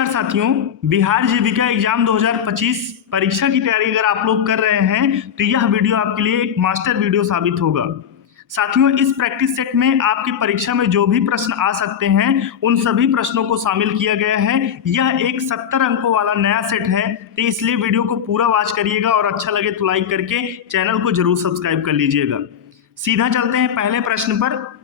नमस्कार साथियों, बिहार जीविका एग्जाम 2025 परीक्षा की तैयारी अगर आप लोग कर रहे हैं तो यह वीडियो आपके लिए एक मास्टर वीडियो साबित होगा। साथियों, इस प्रैक्टिस सेट में आपकी परीक्षा में जो भी प्रश्न आ सकते हैं उन सभी प्रश्नों को शामिल किया गया है। यह एक 70 अंकों वाला नया सेट है, तो इसलिए वीडियो को पूरा वॉच करिएगा और अच्छा लगे तो लाइक करके चैनल को जरूर सब्सक्राइब कर लीजिएगा। सीधा चलते हैं पहले प्रश्न पर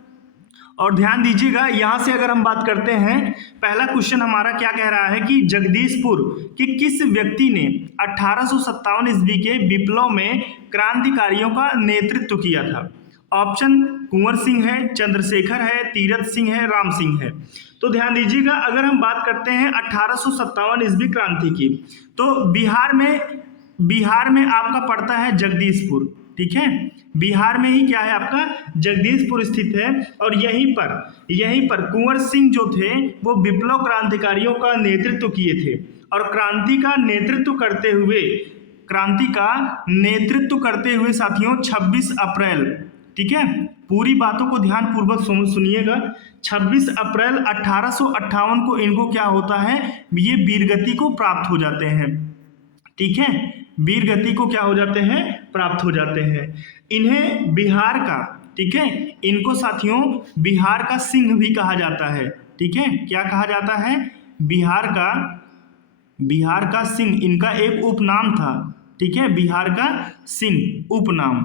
और ध्यान दीजिएगा। यहाँ से अगर हम बात करते हैं, पहला क्वेश्चन हमारा क्या कह रहा है कि जगदीशपुर के किस व्यक्ति ने 1857 ईस्वी के विप्लव में क्रांतिकारियों का नेतृत्व किया था। ऑप्शन कुंवर सिंह है, चंद्रशेखर है, तीरथ सिंह है, राम सिंह है। तो ध्यान दीजिएगा, अगर हम बात करते हैं 1857 ईस्वी क्रांति की, तो बिहार में आपका पड़ता है जगदीशपुर। ठीक है, बिहार में ही क्या है आपका जगदीशपुर स्थित है और यहीं पर कुंवर सिंह जो थे वो विप्लव क्रांतिकारियों का नेतृत्व किए थे और क्रांति का नेतृत्व करते हुए साथियों 26 अप्रैल, ठीक है, पूरी बातों को ध्यान पूर्वक सुनिएगा। 26 अप्रैल 1858 को इनको क्या होता है, ये वीरगति को प्राप्त हो जाते हैं। ठीक है, वीरगति को क्या हो जाते हैं, प्राप्त हो जाते हैं। इन्हें बिहार का, ठीक है, इनको साथियों बिहार का सिंह भी कहा जाता है। ठीक है, क्या कहा जाता है, बिहार का सिंह इनका एक उपनाम था। ठीक है, बिहार का सिंह उपनाम,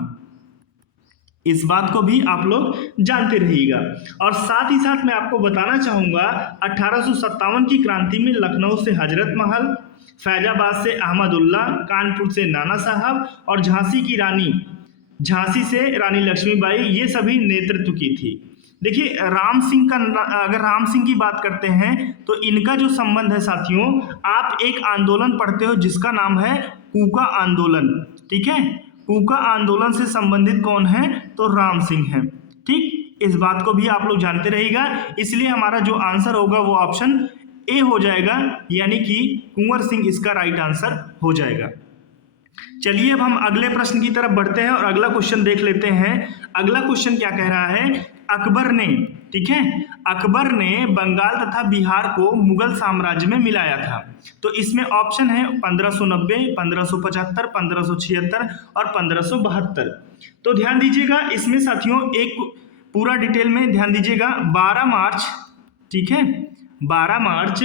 इस बात को भी आप लोग जानते रहिएगा। और साथ ही साथ मैं आपको बताना चाहूंगा 1857 की क्रांति में लखनऊ से हजरत महल, फैजाबाद से अहमदुल्ला, कानपुर से नाना साहब और झांसी से रानी लक्ष्मीबाई, ये सभी नेतृत्व की थी। देखिए अगर राम सिंह की बात करते हैं तो इनका जो संबंध है साथियों, आप एक आंदोलन पढ़ते हो जिसका नाम है कूका आंदोलन। ठीक है, कूका आंदोलन से संबंधित कौन है, तो राम सिंह है। ठीक, इस बात को भी आप लोग जानते रहिएगा। इसलिए हमारा जो आंसर होगा वो ऑप्शन ए हो जाएगा, यानी कि कुंवर सिंह इसका राइट आंसर हो जाएगा। चलिए अब हम अगले प्रश्न की तरफ बढ़ते हैं और अगला क्वेश्चन देख लेते हैं। अगला क्वेश्चन क्या कह रहा है, अकबर ने, ठीक है, अकबर ने बंगाल तथा बिहार को मुगल साम्राज्य में मिलाया था। तो इसमें ऑप्शन है 1590, 1575, 1576 और 1572। तो ध्यान दीजिएगा, इसमें साथियों एक पूरा डिटेल में ध्यान दीजिएगा। 12 मार्च, ठीक है, 12 मार्च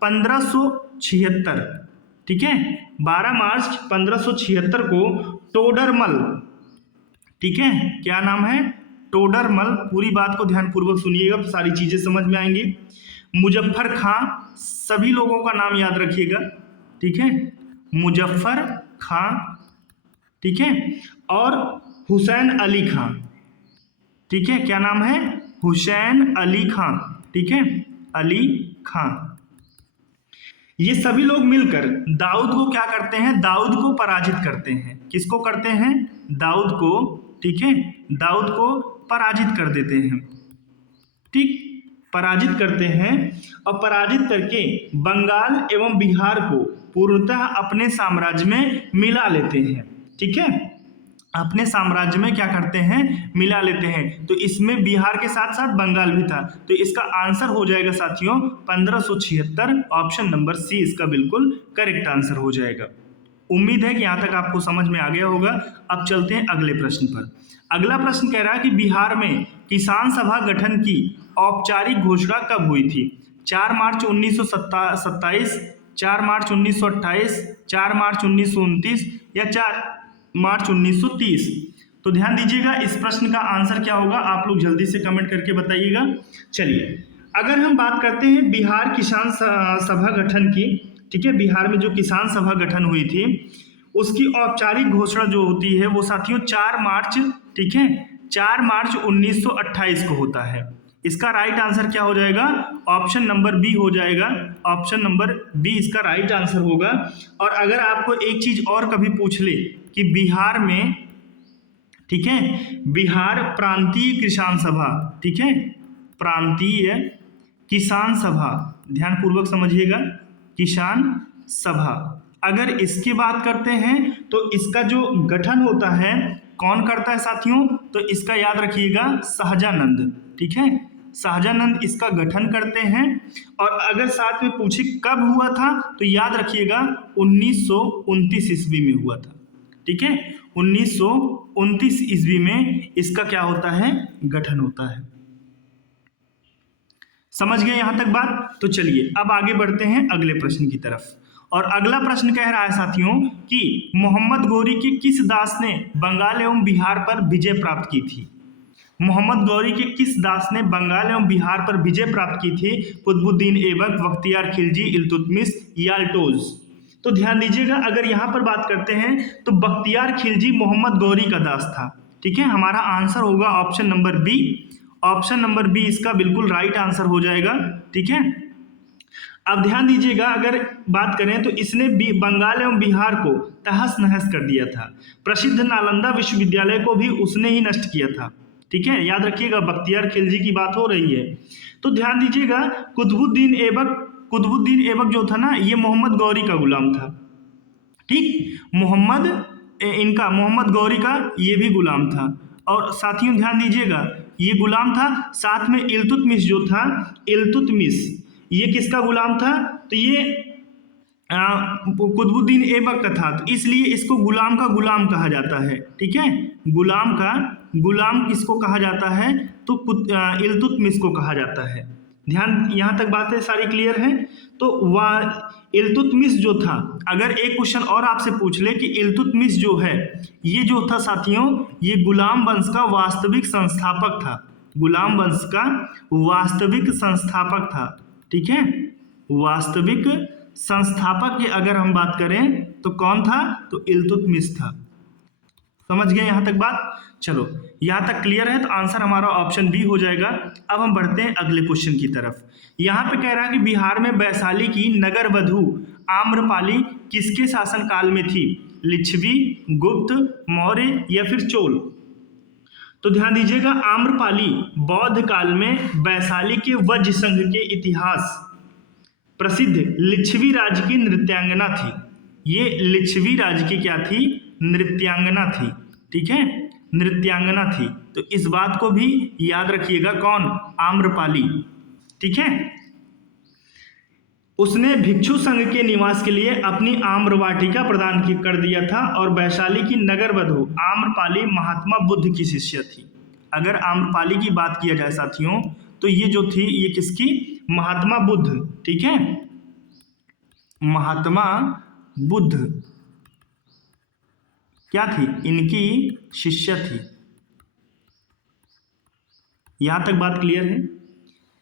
1576, ठीक है, 12 मार्च 1576 को टोडरमल, ठीक है, क्या नाम है, टोडरमल, पूरी बात को ध्यानपूर्वक सुनिएगा, सारी चीजें समझ में आएंगी। मुजफ्फर खां, सभी लोगों का नाम याद रखिएगा, ठीक है, मुजफ्फर खां, ठीक है, और हुसैन अली खां, ठीक है, क्या नाम है, हुसैन अली खां, ठीक है, अली खां। ये सभी लोग मिलकर दाऊद को क्या करते हैं, दाऊद को पराजित करते हैं। किसको करते हैं, दाऊद को, ठीक है, दाऊद को पराजित कर देते हैं। ठीक, पराजित करते हैं और पराजित करके बंगाल एवं बिहार को पूर्णतः अपने साम्राज्य में मिला लेते हैं। ठीक है, अपने साम्राज्य में क्या करते हैं, मिला लेते हैं। तो इसमें बिहार के साथ साथ बंगाल भी था। तो इसका आंसर हो जाएगा साथियों 1576, ऑप्शन नंबर सी इसका बिल्कुल करेक्ट आंसर हो जाएगा। उम्मीद है कि यहाँ तक आपको समझ में आ गया होगा। अब चलते हैं अगले प्रश्न पर। अगला प्रश्न कह रहा है कि बिहार में किसान सभा गठन की औपचारिक घोषणा कब हुई थी। 4 मार्च 1927, 4 मार्च 1928, 4 मार्च 1929 या 4 मार्च 1930। तो ध्यान दीजिएगा, इस प्रश्न का आंसर क्या होगा, आप लोग जल्दी से कमेंट करके बताइएगा। चलिए, अगर हम बात करते हैं बिहार किसान सभा गठन की, ठीक है, बिहार में जो किसान सभा गठन हुई थी उसकी औपचारिक घोषणा जो होती है वो साथियों 4 मार्च, ठीक है, 4 मार्च 1928 को होता है। इसका राइट आंसर क्या हो जाएगा, ऑप्शन नंबर बी हो जाएगा। ऑप्शन नंबर बी इसका राइट आंसर होगा। और अगर आपको एक चीज और कभी पूछ ले कि बिहार में, ठीक है, बिहार प्रांतीय किसान सभा, ठीक है, प्रांतीय किसान सभा, ध्यान पूर्वक समझिएगा, किसान सभा, अगर इसकी बात करते हैं तो इसका जो गठन होता है कौन करता है साथियों, तो इसका याद रखिएगा सहजानंद, ठीक है, शाहजानंद इसका गठन करते हैं। और अगर साथ में पूछे कब हुआ था तो याद रखिएगा 1929 ईस्वी में हुआ था। ठीक है, 1929 ईस्वी में इसका क्या होता है, गठन होता है। समझ गए यहां तक बात? तो चलिए अब आगे बढ़ते हैं अगले प्रश्न की तरफ। और अगला प्रश्न कह रहा है साथियों कि मोहम्मद गौरी के किस दास ने बंगाल एवं बिहार पर विजय प्राप्त की थी? मोहम्मद गौरी के किस दास ने बंगाल एवं बिहार पर विजय प्राप्त की थी? कुतुबुद्दीन ऐबक, बख्तियार खिलजी, इल्तुतमिश, याल्टोज। तो ध्यान दीजिएगा, अगर यहाँ पर बात करते हैं तो बख्तियार खिलजी मोहम्मद गौरी का दास था। ठीक है, हमारा आंसर होगा option number B. Option number B इसका बिल्कुल राइट आंसर हो जाएगा। ठीक है, अब ध्यान दीजिएगा, अगर बात करें तो इसने बंगाल एवं बिहार को तहस नहस कर दिया था। प्रसिद्ध नालंदा विश्वविद्यालय को भी उसने ही नष्ट किया था। ठीक है, याद रखिएगा बख्तियार खिलजी की बात हो रही है। तो ध्यान दीजिएगा, कुतुबुद्दीन ऐबक जो था ना, ये मोहम्मद गौरी का गुलाम था। ठीक, मोहम्मद गौरी का ये भी गुलाम था। और साथियों ध्यान दीजिएगा, ये गुलाम था, साथ में इल्तुतमिश जो था, इल्तुतमिश ये किसका गुलाम था? तो ये कुतुबुद्दीन ऐबक का था, तो इसलिए इसको गुलाम का गुलाम कहा जाता है। ठीक है, गुलाम का गुलाम किसको कहा जाता है? तो इल्तुतमिश को कहा जाता है। ध्यान, यहाँ तक बातें सारी क्लियर हैं? तो इल्तुतमिश जो था, अगर एक क्वेश्चन और आपसे पूछ ले कि इल्तुतमिश जो है ये जो था साथियों, ये गुलाम वंश का वास्तविक संस्थापक था। गुलाम वंश का वास्तविक संस्थापक था। ठीक है, वास्तविक संस्थापक की अगर हम बात करें तो कौन था? तो इल्तुतमिश था। समझ गए यहां तक बात? चलो, यहां तक क्लियर है, तो आंसर हमारा ऑप्शन बी हो जाएगा। अब हम बढ़ते हैं अगले क्वेश्चन की तरफ। यहां पे कह रहा है कि बिहार में वैशाली की नगर वधु आम्रपाली किसके शासनकाल में थी? लिच्छवी, गुप्त, मौर्य या फिर चोल? तो ध्यान दीजिएगा, आम्रपाली बौद्ध काल में वैशाली के वज्र संघ के इतिहास प्रसिद्ध लिच्छवी राज्य की नृत्यांगना थी। ये लिच्छवी राज्य की क्या थी? नृत्यांगना थी। ठीक है, नृत्यांगना थी। तो इस बात को भी याद रखिएगा, कौन? आम्रपाली। ठीक है, उसने भिक्षु संघ के निवास के लिए अपनी आम्रवाटिका प्रदान कर दिया था। और वैशाली की नगर वधु आम्रपाली महात्मा बुद्ध की शिष्य थी। अगर आम्रपाली की बात किया जाए साथियों, तो ये जो थी ये किसकी? महात्मा बुद्ध। ठीक है, महात्मा बुद्ध क्या थी? इनकी शिष्य थी। यहां तक बात क्लियर है?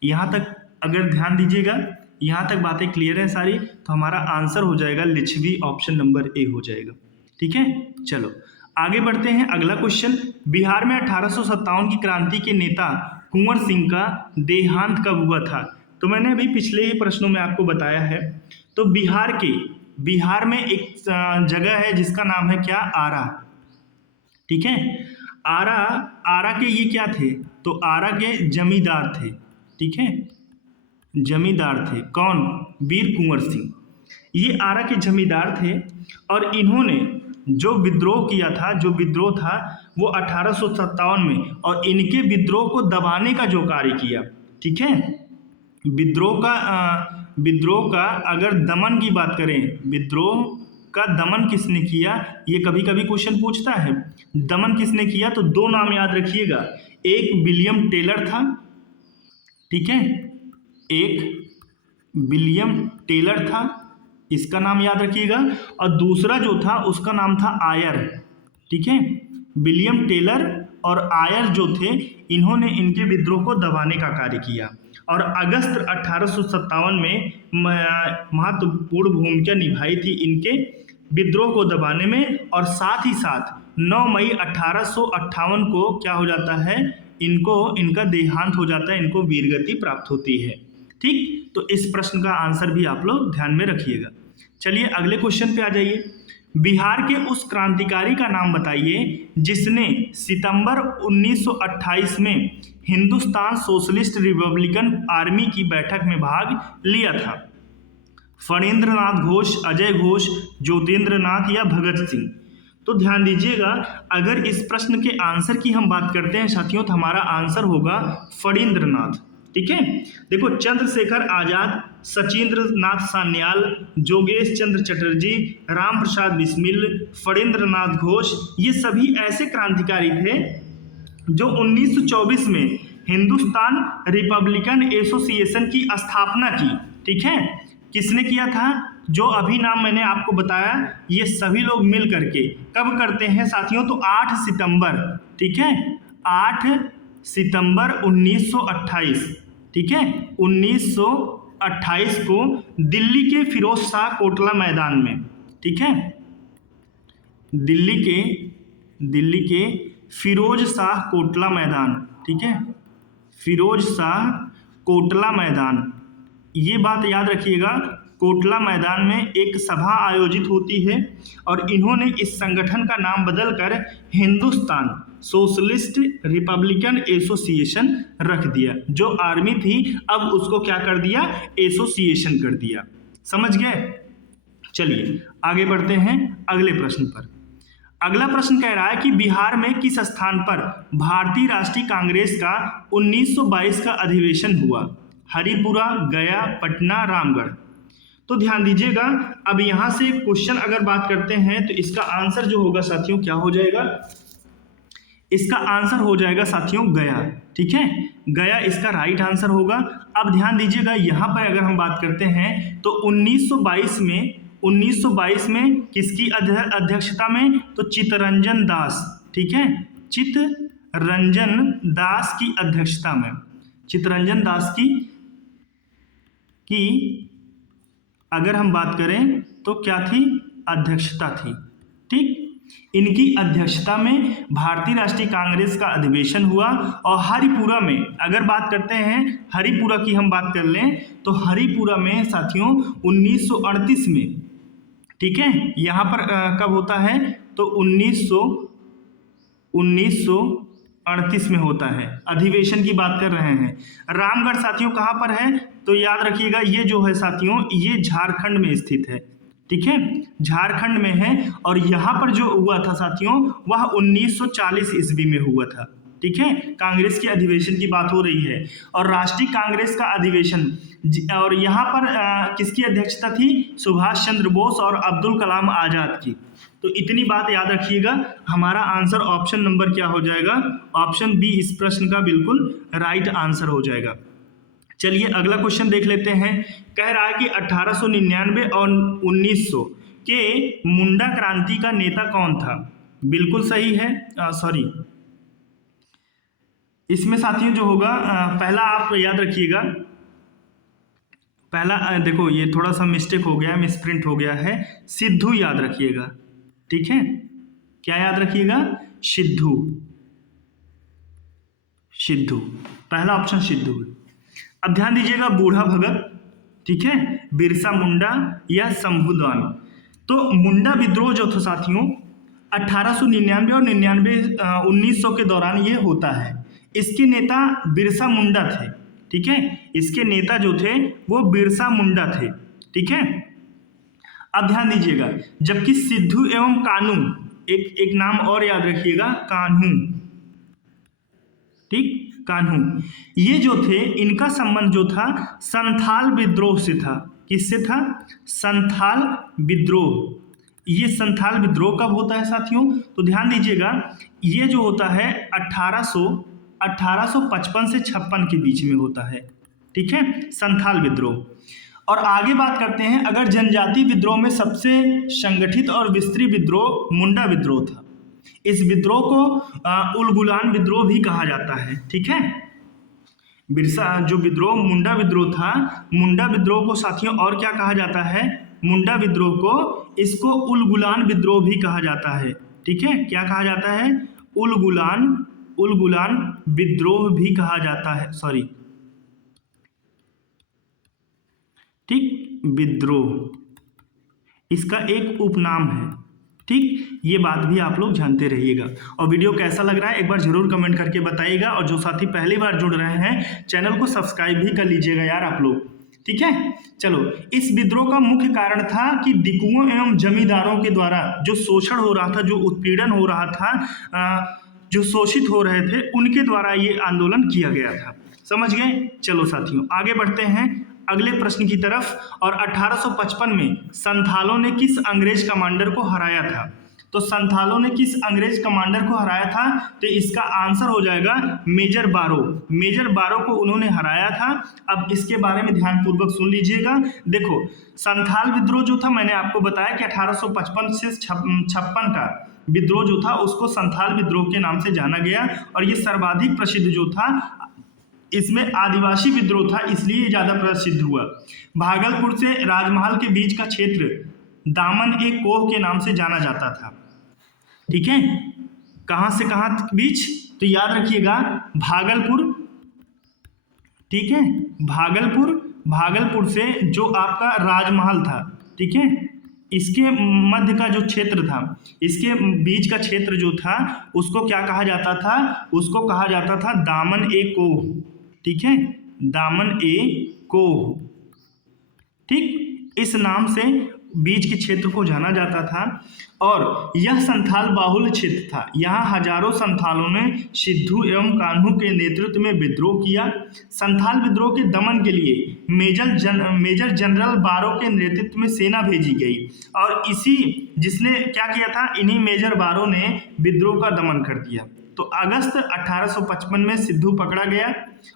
यहां तक अगर ध्यान दीजिएगा, यहां तक बातें क्लियर है सारी, तो हमारा आंसर हो जाएगा लिच्छवी, ऑप्शन नंबर ए हो जाएगा। ठीक है, चलो आगे बढ़ते हैं। अगला क्वेश्चन, बिहार में 1857 की क्रांति के नेता कुंवर सिंह का देहांत कब हुआ था? तो मैंने अभी पिछले ही प्रश्नों में आपको बताया है। तो बिहार में एक जगह है जिसका नाम है क्या? आरा। ठीक है, आरा के ये क्या थे? तो आरा के जमींदार थे। ठीक है, जमींदार थे। कौन? वीर कुंवर सिंह। ये आरा के जमींदार थे और इन्होंने जो विद्रोह किया था, जो विद्रोह था वो 1857 में, और इनके विद्रोह को दबाने का जो कार्य किया। ठीक है, विद्रोह का अगर दमन की बात करें, विद्रोह का दमन किसने किया, ये कभी कभी क्वेश्चन पूछता है। दमन किसने किया? तो दो नाम याद रखिएगा, एक विलियम टेलर था। ठीक है, एक विलियम टेलर था, इसका नाम याद रखिएगा, और दूसरा जो था उसका नाम था आयर। ठीक है, विलियम टेलर और आयर जो थे, इन्होंने इनके विद्रोह को दबाने का कार्य किया। और अगस्त 1857 में महत्वपूर्ण भूमिका निभाई थी इनके विद्रोह को दबाने में। और साथ ही साथ 9 मई 1858 को क्या हो जाता है? इनका देहांत हो जाता है, इनको वीरगति प्राप्त होती है। ठीक, तो इस प्रश्न का आंसर भी आप लोग ध्यान में रखिएगा। चलिए अगले क्वेश्चन पे आ जाइए। बिहार के उस क्रांतिकारी का नाम बताइए जिसने सितंबर 1928 में हिंदुस्तान सोशलिस्ट रिपब्लिकन आर्मी की बैठक में भाग लिया था। फणींद्र नाथ घोष, अजय घोष, ज्योतिन्द्र नाथ या भगत सिंह? तो ध्यान दीजिएगा, अगर इस प्रश्न के आंसर की हम बात करते हैं साथियों, तो हमारा आंसर होगा फणींद्र नाथ। ठीक है। देखो, चंद्रशेखर आजाद, सचिंद्र नाथ सान्याल, जोगेश चंद्र चटर्जी, राम प्रसाद बिस्मिल, फणींद्र नाथ घोष, ये सभी ऐसे क्रांतिकारी थे जो 1924 में हिंदुस्तान रिपब्लिकन एसोसिएशन की स्थापना की। ठीक है, किसने किया था? जो अभी नाम मैंने आपको बताया, ये सभी लोग मिल करके कब करते हैं साथियों? तो 8 सितंबर, ठीक है, 8 सितंबर 1928, ठीक है, 1928 को दिल्ली के फिरोज शाह कोटला मैदान में, ठीक है, दिल्ली के फिरोज शाह कोटला मैदान, ठीक है, फिरोज शाह कोटला मैदान, ये बात याद रखिएगा। कोटला मैदान में एक सभा आयोजित होती है और इन्होंने इस संगठन का नाम बदलकर हिंदुस्तान सोशलिस्ट रिपब्लिकन एसोसिएशन रख दिया। जो आर्मी थी अब उसको क्या कर दिया? एसोसिएशन कर दिया। समझ गए? चलिए आगे बढ़ते हैं अगले प्रश्न पर। अगला प्रश्न कह रहा है कि बिहार में किस स्थान पर भारतीय राष्ट्रीय कांग्रेस का 1922 का अधिवेशन हुआ? हरिपुरा, गया, पटना, रामगढ़। तो ध्यान दीजिएगा, अब यहां से क्वेश्चन अगर बात करते हैं तो इसका आंसर जो होगा साथियों क्या हो जाएगा? इसका आंसर हो जाएगा साथियों गया। ठीक है, गया इसका राइट आंसर होगा। अब ध्यान दीजिएगा, यहां पर अगर हम बात करते हैं तो 1922 में किसकी अध्यक्षता में? तो चित्तरंजन दास, ठीक है, चित्तरंजन दास की अध्यक्षता में, चित्तरंजन दास की अगर हम बात करें तो क्या थी? अध्यक्षता थी। ठीक, इनकी अध्यक्षता में भारतीय राष्ट्रीय कांग्रेस का अधिवेशन हुआ। और हरिपुरा में अगर बात करते हैं, हरिपुरा की हम बात कर लें तो हरिपुरा में साथियों 1938 में, ठीक है, यहाँ पर कब होता है? तो 1938 में होता है, अधिवेशन की बात कर रहे हैं। रामगढ़ साथियों कहाँ पर है? तो याद रखिएगा, ये जो है साथियों ये झारखंड में स्थित है। ठीक है, झारखंड में है। और यहाँ पर जो हुआ था साथियों वह 1940 ईस्वी में हुआ था। ठीक है, कांग्रेस के अधिवेशन की बात हो रही है। और राष्ट्रीय कांग्रेस का अधिवेशन, और यहाँ पर किसकी अध्यक्षता थी? सुभाष चंद्र बोस और अब्दुल कलाम आजाद की। तो इतनी बात याद रखिएगा। हमारा आंसर ऑप्शन नंबर क्या हो जाएगा? ऑप्शन बी इस प्रश्न का बिल्कुल राइट आंसर हो जाएगा। चलिए अगला क्वेश्चन देख लेते हैं। कह रहा है कि 1899 और 1900 के मुंडा क्रांति का नेता कौन था? बिल्कुल सही है, सॉरी, इसमें साथियों जो होगा पहला आप याद रखिएगा, पहला देखो ये थोड़ा सा मिस्टेक हो गया, मिसप्रिंट हो गया है, सिद्धू याद रखिएगा। ठीक है, क्या याद रखिएगा? सिद्धू, पहला ऑप्शन सिद्धू। अब ध्यान दीजिएगा, बूढ़ा भगत, ठीक है, बिरसा मुंडा या शंभुदान। तो मुंडा विद्रोह जो था साथियों 1899 और 1900 के दौरान ये होता है। इसके नेता बिरसा मुंडा थे। ठीक है, इसके नेता जो थे वो बिरसा मुंडा थे। ठीक है, अब ध्यान दीजिएगा, जबकि सिद्धू एवं कान्हू, एक नाम और याद रखिएगा, कान्हू, ठीक, कान्हू, ये जो थे इनका संबंध जो था संथाल विद्रोह से था। किससे था? संथाल विद्रोह। ये संथाल विद्रोह कब होता है साथियों? तो ध्यान दीजिएगा, ये जो होता है 1855 से 56 के बीच में होता है। ठीक है, संथाल विद्रोह। और आगे बात करते हैं, अगर जनजाति विद्रोह में सबसे संगठित और विस्तृत विद्रोह मुंडा विद्रोह था। इस विद्रोह को उलगुलान विद्रोह भी कहा जाता है। ठीक है, बिरसा जो विद्रोह मुंडा विद्रोह था, मुंडा विद्रोह को साथियों और क्या कहा जाता है? मुंडा विद्रोह को इसको उलगुलान विद्रोह भी कहा जाता है। ठीक है, क्या कहा जाता है? उलगुलान विद्रोह भी कहा जाता है, सॉरी, ठीक, विद्रोह इसका एक उपनाम है। ठीक, ये बात भी आप लोग जानते रहिएगा। और वीडियो कैसा लग रहा है एक बार जरूर कमेंट करके बताइएगा। और जो साथी पहली बार जुड़ रहे हैं चैनल को सब्सक्राइब भी कर लीजिएगा यार आप लोग। ठीक है, चलो, इस विद्रोह का मुख्य कारण था कि दिकुओं एवं जमींदारों के द्वारा जो शोषण हो रहा था, जो उत्पीड़न हो रहा था, जो शोषित हो रहे थे, उनके द्वारा ये आंदोलन किया गया था। समझ गए? चलो साथियों आगे बढ़ते हैं अगले प्रश्न की तरफ। और 1855 में संथालों ने किस अंग्रेज कमांडर को हराया था? तो संथालों ने किस अंग्रेज कमांडर को हराया था? तो इसका आंसर हो जाएगा मेजर बारो। मेजर बारो को उन्होंने हराया था। अब इसके बारे में ध्यानपूर्वक सुन लीजिएगा। देखो, संथाल विद्रोह जो था, मैंने आपको बताया कि 1855 से 56 का विद्रोह जो था उसको संथाल विद्रोह के नाम से जाना गया। और ये सर्वाधिक प्रसिद्ध जो था, इसमें आदिवासी विद्रोह था, इसलिए ज्यादा प्रसिद्ध हुआ। भागलपुर से राजमहल के बीच का क्षेत्र दामन ए कोह के नाम से जाना जाता था। ठीक है, कहां से कहां तक बीच? तो याद रखिएगा भागलपुर, ठीक है, भागलपुर से जो आपका राजमहल था, ठीक है, इसके मध्य का जो क्षेत्र था, इसके बीच का क्षेत्र जो था उसको क्या कहा जाता था? उसको कहा जाता था दामन ए कोह। ठीक है, दामन ए कोह, ठीक, इस नाम से बीच के क्षेत्र को जाना जाता था। और यह संथाल बाहुल्य क्षेत्र था। यहाँ हजारों संथालों ने सिद्धू एवं कान्हू के नेतृत्व में विद्रोह किया। संथाल विद्रोह के दमन के लिए मेजर जनरल बारो के नेतृत्व में सेना भेजी गई। और जिसने क्या किया था, इन्हीं मेजर बारो ने विद्रोह का दमन कर दिया। तो अगस्त 1855 में सिद्धू पकड़ा गया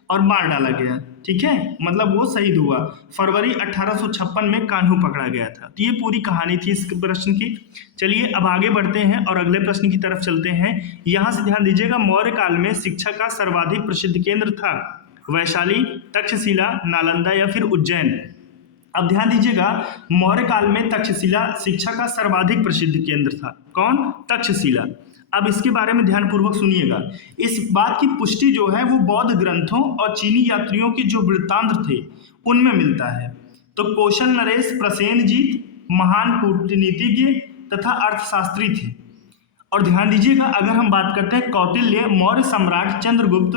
और मार डाला गया। ठीक है, मतलब वो शहीद हुआ। फरवरी 1856 में कान्हू पकड़ा गया था। तो ये पूरी कहानी थी इस प्रश्न की। चलिए अब आगे बढ़ते हैं और अगले प्रश्न की तरफ चलते हैं। यहाँ से ध्यान दीजिएगा, मौर्य काल में शिक्षा का सर्वाधिक प्रसिद्ध केंद्र था वैशाली, तक्षशिला, नालंदा या फिर उज्जैन। अब ध्यान दीजिएगा, मौर्य काल में तक्षशिला शिक्षा का सर्वाधिक प्रसिद्ध केंद्र था। कौन? तक्षशिला। अब इसके बारे में ध्यानपूर्वक सुनिएगा। इस बात की पुष्टि जो है वो बौद्ध ग्रंथों और चीनी यात्रियों के जो वृत्तांत थे उनमें मिलता है। तो कौशल नरेश प्रसेनजीत महान कूटनीतिज्ञ तथा अर्थशास्त्री थे। और ध्यान दीजिएगा, अगर हम बात करते हैं कौटिल्य, मौर्य सम्राट चंद्रगुप्त,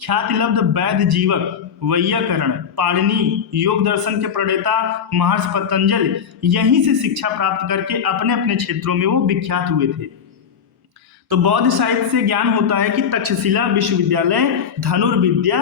ख्यातिलब्ध वैद्य जीवक, वैयाकरण, पाणिनि, योग दर्शन के प्रणेता महर्षि पतंजलि यहीं से शिक्षा प्राप्त करके अपने अपने क्षेत्रों में वो विख्यात हुए थे। तो बौद्ध साहित्य से ज्ञान होता है कि तक्षशिला विश्वविद्यालय धनुर्विद्या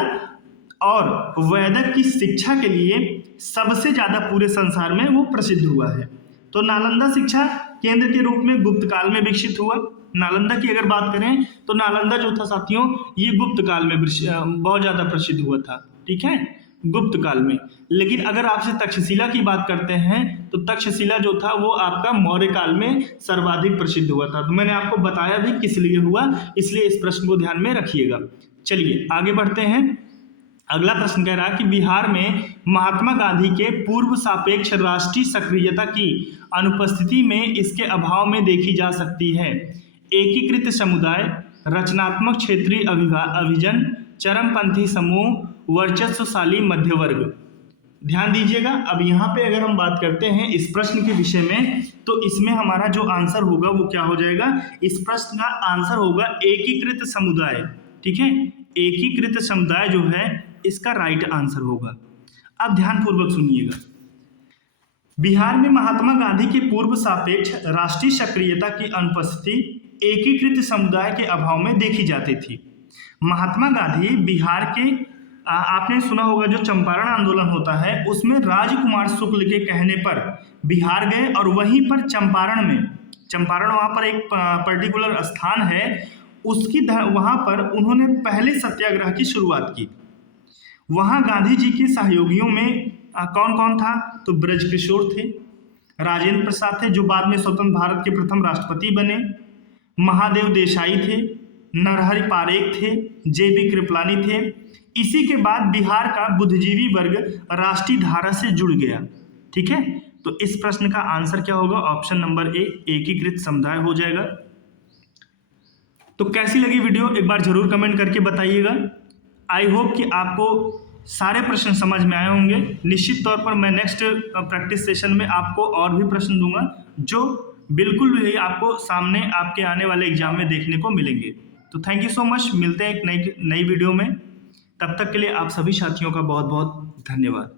और वैदिक की शिक्षा के लिए सबसे ज्यादा पूरे संसार में वो प्रसिद्ध हुआ है। तो नालंदा शिक्षा केंद्र के रूप में गुप्त काल में विकसित हुआ। नालंदा की अगर बात करें तो नालंदा जो था साथियों, ये गुप्त काल में बहुत ज्यादा प्रसिद्ध हुआ था। ठीक है, गुप्त काल में। लेकिन अगर आपसे तक्षशिला की बात करते हैं तो तक्षशिला जो था वो आपका मौर्य काल में सर्वाधिक प्रसिद्ध हुआ था। तो मैंने आपको बताया भी किस लिए हुआ, इसलिए इस प्रश्न को ध्यान में रखिएगा। चलिए आगे बढ़ते हैं। अगला प्रश्न कह रहा है कि बिहार में महात्मा गांधी के पूर्व सापेक्ष राष्ट्रीय सक्रियता की अनुपस्थिति में इसके अभाव में देखी जा सकती है। एकीकृत समुदाय, रचनात्मक क्षेत्रीय अभिजन, चरमपंथी समूह, वर्चस्वशाली मध्य वर्ग। ध्यान दीजिएगा, अब यहाँ पे अगर हम बात करते हैं इस प्रश्न के विषय में तो इसमें हमारा जो आंसर होगा वो क्या हो जाएगा? इस प्रश्न का आंसर होगा एकीकृत समुदाय। ठीक है, एकीकृत समुदाय जो है इसका राइट आंसर होगा। अब ध्यानपूर्वक सुनिएगा, बिहार में महात्मा गांधी के पूर्व सापेक्ष राष्ट्रीय सक्रियता की अनुपस्थिति एकीकृत समुदाय के अभाव में देखी जाती थी। महात्मा गांधी बिहार के आपने सुना होगा जो चंपारण आंदोलन होता है उसमें राजकुमार शुक्ल के कहने पर बिहार गए और वहीं पर चंपारण वहाँ पर एक पर्टिकुलर स्थान है, वहाँ पर उन्होंने पहले सत्याग्रह की शुरुआत की। वहाँ गांधी जी के सहयोगियों में कौन कौन था? तो ब्रजकिशोर थे, राजेंद्र प्रसाद थे जो बाद में स्वतंत्र भारत के प्रथम राष्ट्रपति बने, महादेव देसाई थे, नरहरि पारेख थे, जेबी कृपलानी थे। इसी के बाद बिहार का बुद्धिजीवी वर्ग राष्ट्रीय धारा से जुड़ गया। ठीक है, तो इस प्रश्न का आंसर क्या होगा? ऑप्शन नंबर ए, एकीकृत समुदाय हो जाएगा। तो कैसी लगी वीडियो एक बार जरूर कमेंट करके बताइएगा। आई होप कि आपको सारे प्रश्न समझ में आए होंगे। निश्चित तौर पर मैं नेक्स्ट प्रैक्टिस सेशन में आपको और भी प्रश्न दूंगा जो बिल्कुल भी आपको सामने आपके आने वाले एग्जाम में देखने को मिलेंगे। तो थैंक यू सो मच, मिलते हैं एक नई वीडियो में। तब तक के लिए आप सभी साथियों का बहुत बहुत धन्यवाद।